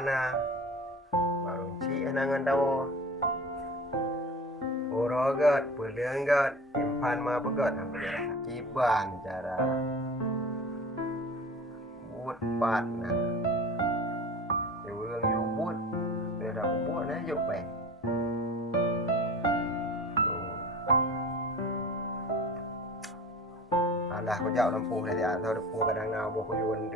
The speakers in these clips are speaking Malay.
hana marunci anangan dawo orogat pelenggat impan ma begat ang kira kiban cara buat pat na yung buat kira buat na yung pe alah ko jauh lampu dari atau depu kadang ngabo ko yun.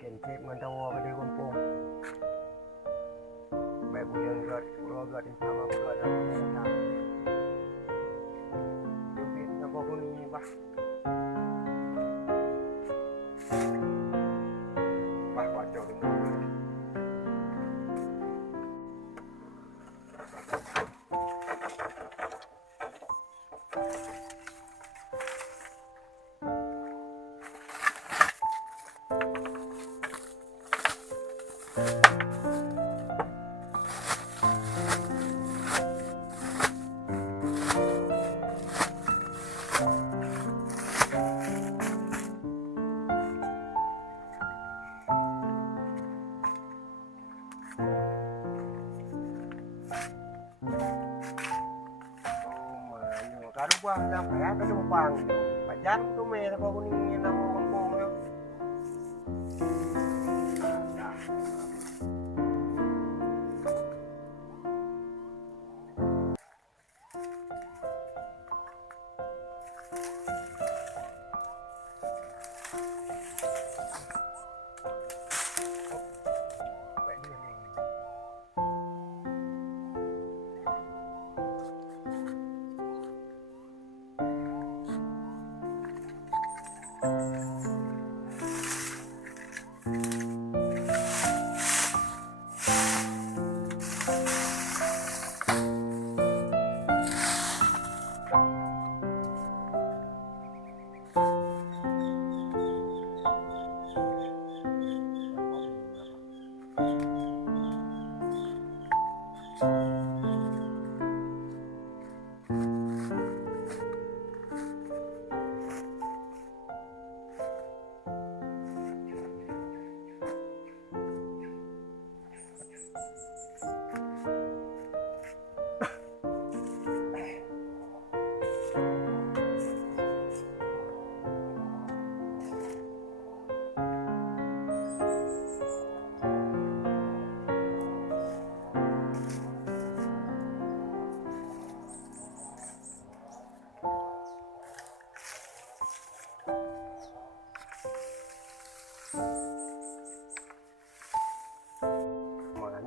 Kentip mendawa pada kampung. Baik bulan berat, keluarga dan sama berat dan kesehatan. Jadi apa pun ini bah. Bah baca dulu. Kalau buang sampai ada numpang, pajan tu meh apa pun ini nama kampung tu.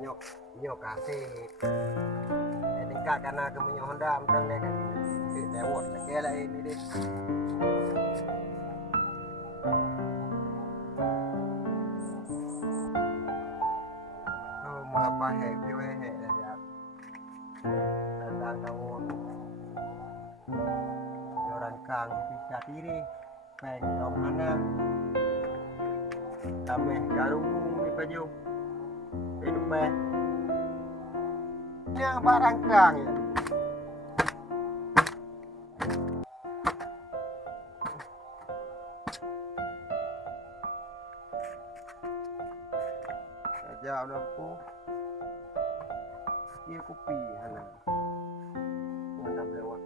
nyok nyok kasih tingkat karena kemenyo Honda tentang dia kan lewat lagi lah ini deh oh apa hek yo hek dah ya tentang tahun orang kang bisa diri peng dong mana kami karung di baju hidup yang barang kang ya jauh lampu dia kopi halang mantap lewat